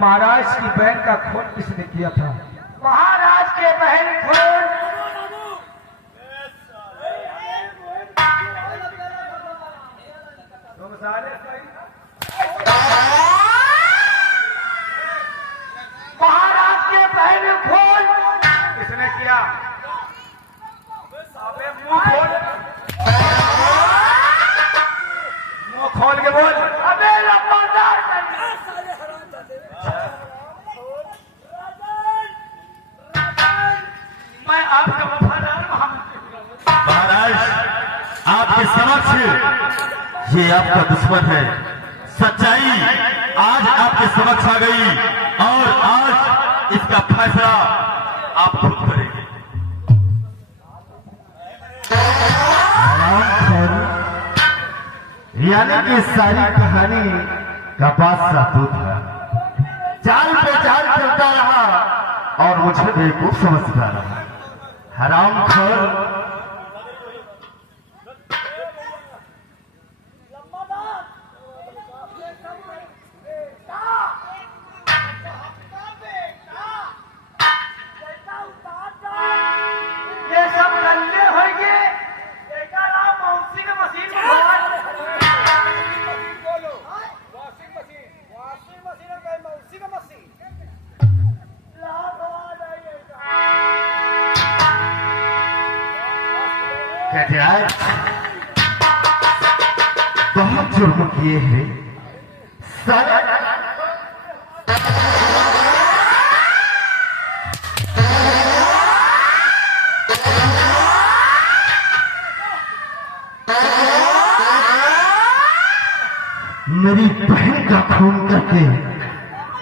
महाराज की बहन का खून किसने किया था? महाराज के बहन खून महाराज के बहन खून किसने किया? मुंह खोल के बोल। अबे लंबादार मैं आपका वफादार महाराज, आपके समक्ष ये आपका दुश्मन है। सच्चाई आज आपके समक्ष आ गई और आज इसका फैसला आप खुद करेंगे। यानी कि सारी कहानी का बादशाह तू था। चाल पे चाल चलता रहा और मुझे बेवकूफ समझता रहा। हरामखोर, ये सब गंदे होंगे। मौसी का मशीन कहते आज बहुत जुर्म किए हैं सारा। मेरी बहन का खून करके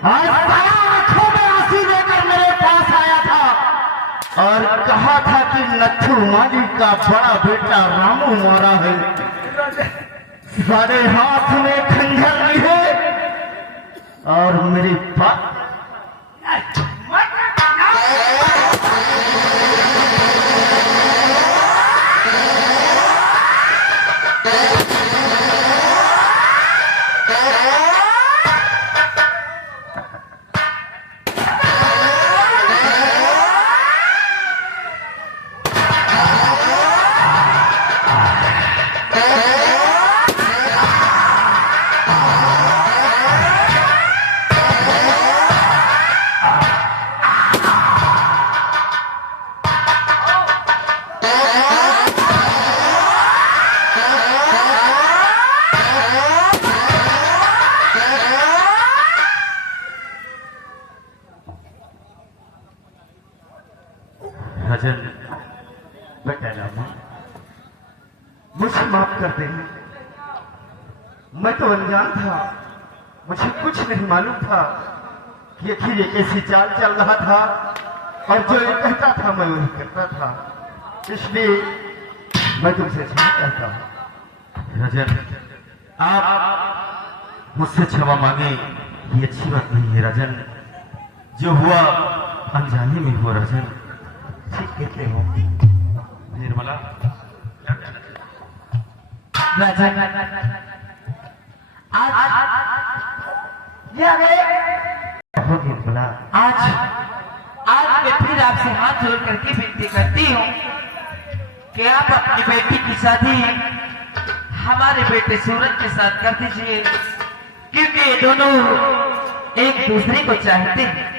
आज सारा आंखों में आंसू लेकर मेरे पास आया था और कहा था कि नथु माली का बड़ा बेटा रामू मारा है। सारे हाथ में खंजर लिए और मेरी बात राजन, बेटा रामा, मुझे माफ कर दे। मैं तो अनजान था, मुझे कुछ नहीं मालूम था कि आखिर ये कैसी चाल चल रहा था और जो ये कहता था मैं वही करता था। इसलिए मैं तुमसे क्षमा करता हूँ। राजन, आप मुझसे क्षमा मांगे ये अच्छी बात नहीं है राजन। जो हुआ अनजाने में हुआ राजन। ठीक कहते हो निर्मला, राजन, आज ये आ गए। हो निर्मला, आज मैं फिर आपसे हाथ जोड़ करके विनती करती हूँ कि आप अपनी बेटी की शादी हमारे बेटे सूरज के साथ कर दीजिए, क्योंकि ये दोनों एक दूसरे को चाहते हैं।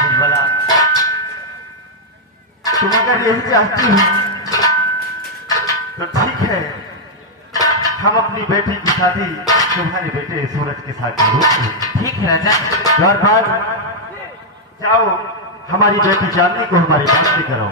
निर्मला, तुम अगर यही चाहती हो तो ठीक है, हम अपनी बेटी की शादी तुम्हारे बेटे सूरज के साथ करेंगे। ठीक है राजा। और बाद जाओ हमारी बेटी चांदनी को हमारी शादी करो।